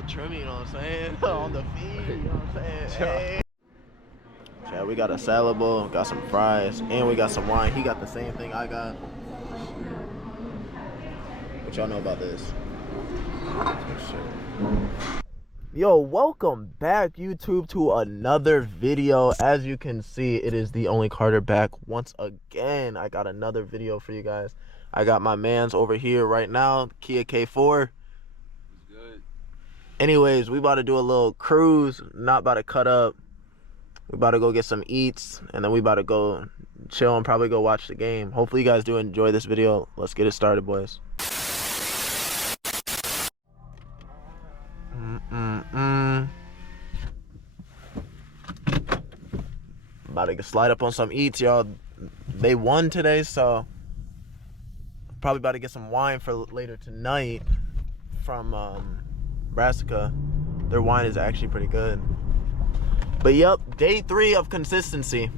little trim, you know what I'm saying? On the feed, you know what I'm saying? Hey. Yeah, we got a salad bowl, got some fries, and we got some wine. He got the same thing I got. What y'all know about this? Yo, welcome back, YouTube, to another video. As you can see, it is the Only Carter back once again. I got another video for you guys. I got my mans over here right now, Kia K4. Good. Anyways, we about to do a little cruise, not about to cut up. We about to go get some eats, and then we about to go chill and probably go watch the game. Hopefully you guys do enjoy this video. Let's get it started, boys. About to slide up on some eats, y'all. They won today, so probably about to get some wine for later tonight from Brassica. Their wine is actually pretty good. But yep, day 3 of consistency.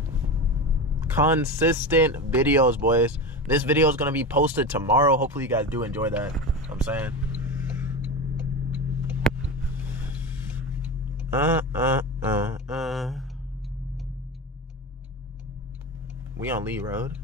Consistent videos, boys. This video is gonna be posted tomorrow. Hopefully you guys do enjoy that. I'm saying. We on Lee Road.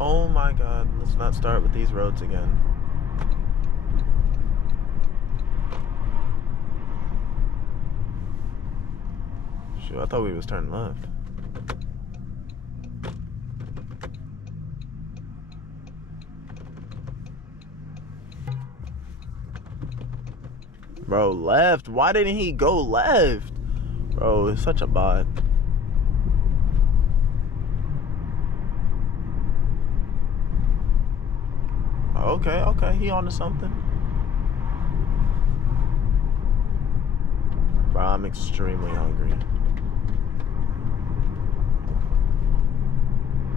Oh my God, let's not start with these roads again. Shoot, I thought we was turning left. Bro, left. Why didn't he go left? Bro, it's such a bot. Okay, he on to something. Bro, I'm extremely hungry.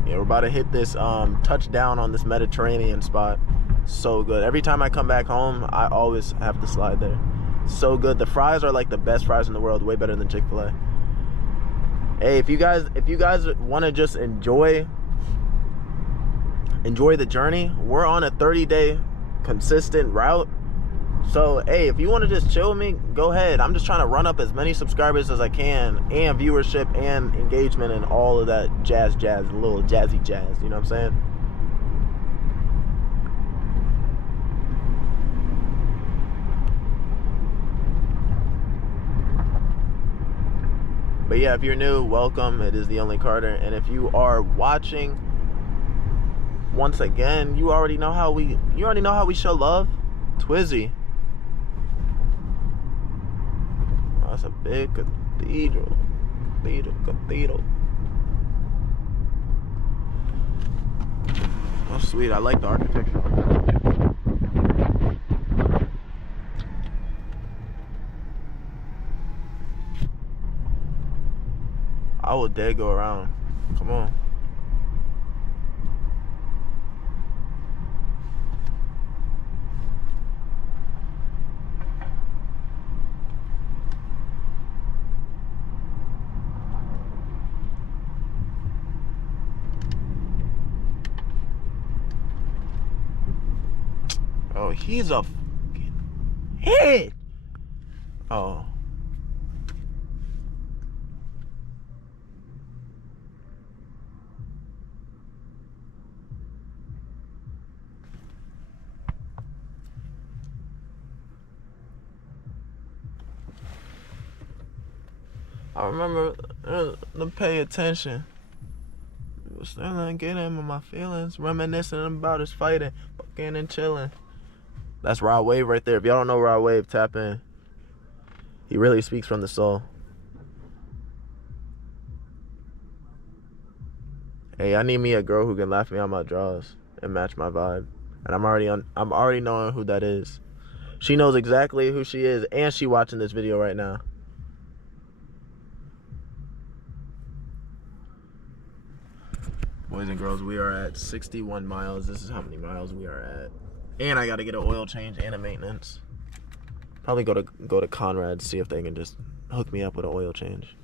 Yeah, we're about to hit this touchdown on this Mediterranean spot. So good. Every time I come back home, I always have to slide there. So good. The fries are like the best fries in the world, way better than Chick-fil-A. Hey, if you guys want to just enjoy the journey, we're on a 30-day consistent route. So hey, if you want to just chill with me, go ahead. I'm just trying to run up as many subscribers as I can, and viewership and engagement and all of that jazz, little jazzy jazz, you know what I'm saying? But yeah, if you're new, welcome. It is the Only Carter, and if you are watching, once again, you already know how we show love. Twizzy. Oh, that's a big cathedral. Cathedral. Oh, sweet. I like the architecture. I will dare go around. Come on. Oh, he's a fucking hit. Oh. I remember to pay attention. Was still getting in my feelings, reminiscing about his fighting, fucking and chilling. That's Raw Wave right there. If y'all don't know Raw Wave, tap in. He really speaks from the soul. Hey, I need me a girl who can laugh me out my drawers and match my vibe. And I'm already knowing who that is. She knows exactly who she is, and she watching this video right now. Boys and girls, we are at 61 miles. This is how many miles we are at. And I gotta get an oil change and a maintenance. Probably go to Conrad, see if they can just hook me up with an oil change.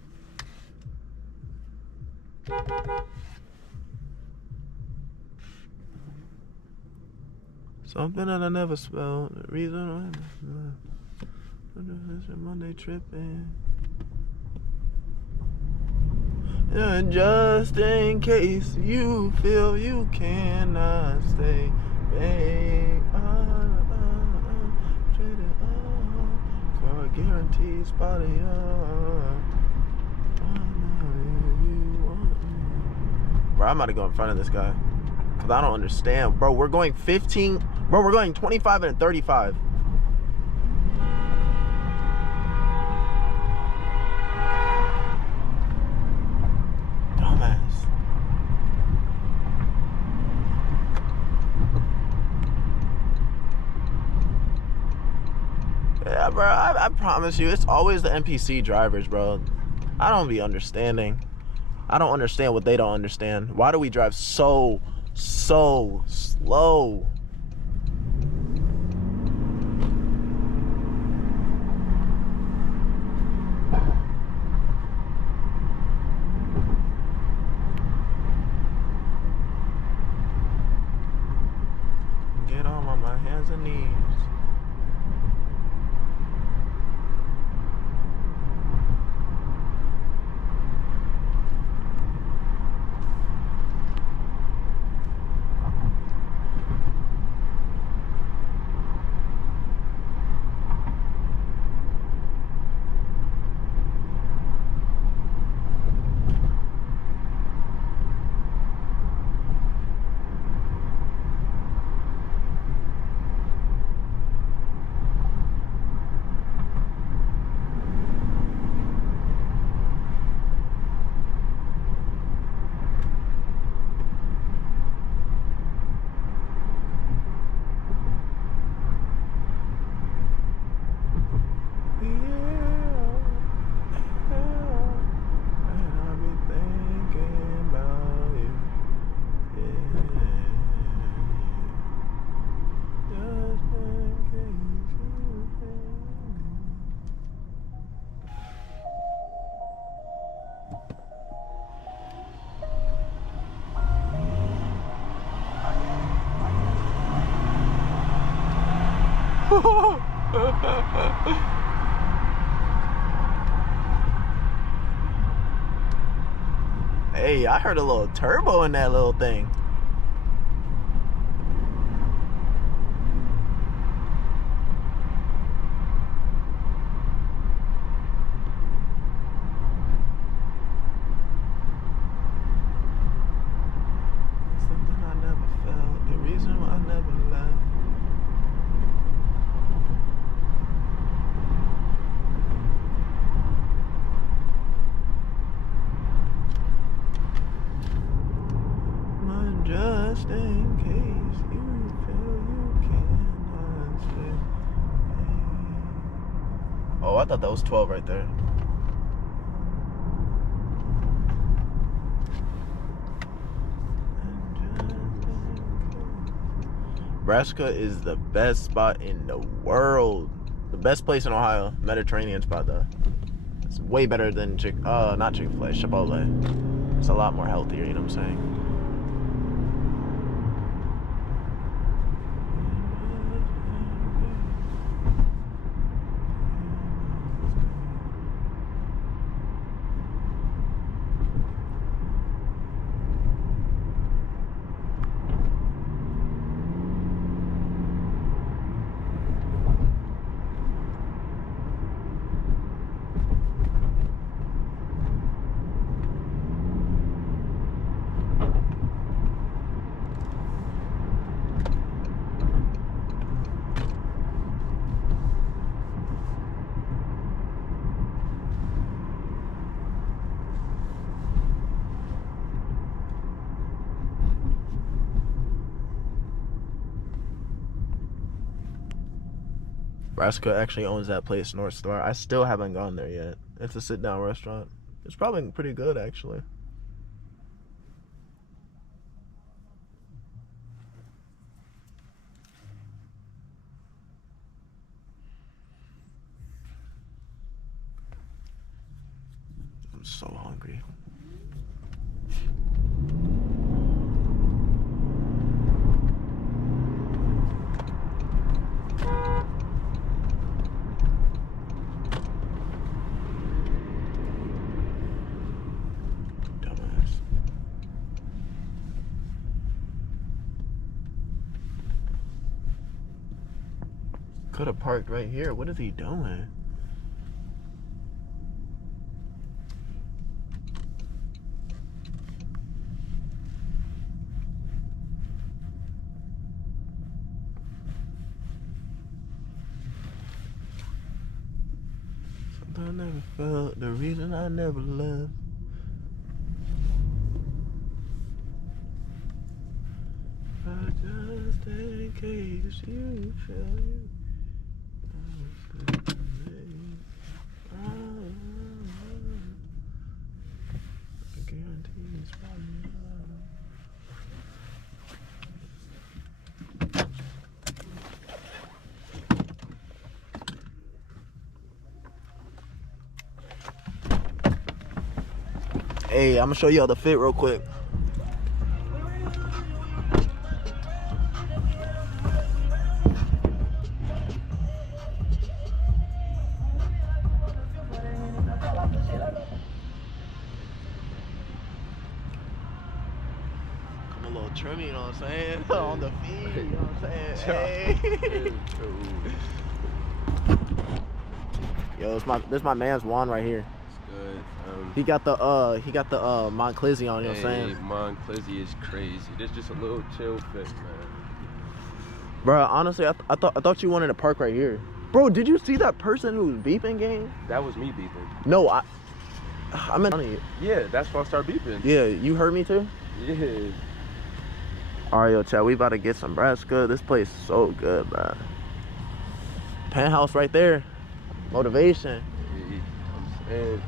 Something that I never spelled. The reason why Monday tripping. And just in case you feel you cannot stay, babe, trade it all for a guaranteed spot of yours. Bro, I'm about to go in front of this guy. Cause I don't understand. Bro, we're going 15. Bro, we're going 25 and 35. Dumbass. Yeah, bro, I promise you, it's always the NPC drivers, bro. I don't be understanding. I don't understand what they don't understand. Why do we drive so slow? Get on my hands and knees. Hey, I heard a little turbo in that little thing. Something I never felt, the reason why I never left. Just in case you feel you cannot stay. Oh, I thought that was 12 right there. Nebraska is the best spot in the world. The best place in Ohio. Mediterranean spot though. It's way better than not Chick-fil-A, Chipotle. It's a lot more healthier, you know what I'm saying? Nebraska actually owns that place, North Star. I still haven't gone there yet. It's a sit-down restaurant. It's probably pretty good, actually. so hungry. Dumbass. Could have parked right here. What is he doing? I never felt the reason I never loved. But just in case you feel you. I guarantee it's probably Hey, I'm gonna show y'all the fit real quick. Come a little trimmy, you know what I'm saying? On the feet, you know what I'm saying? Hey. Yo, this my man's Juan right here. Good. He got the Monclizzy on, you know what I'm saying? Monclizzy is crazy. This just a little chill fit, man. Bro, honestly, I thought you wanted to park right here. Bro, did you see that person who was beeping, gang? That was me beeping. No, I meant on you. Yeah, that's why I started beeping. Yeah, you heard me too? Yeah. Alright, yo, chat, we about to get some Nebraska. This place is so good, man. Penthouse right there. Motivation. Yeah, I'm saying.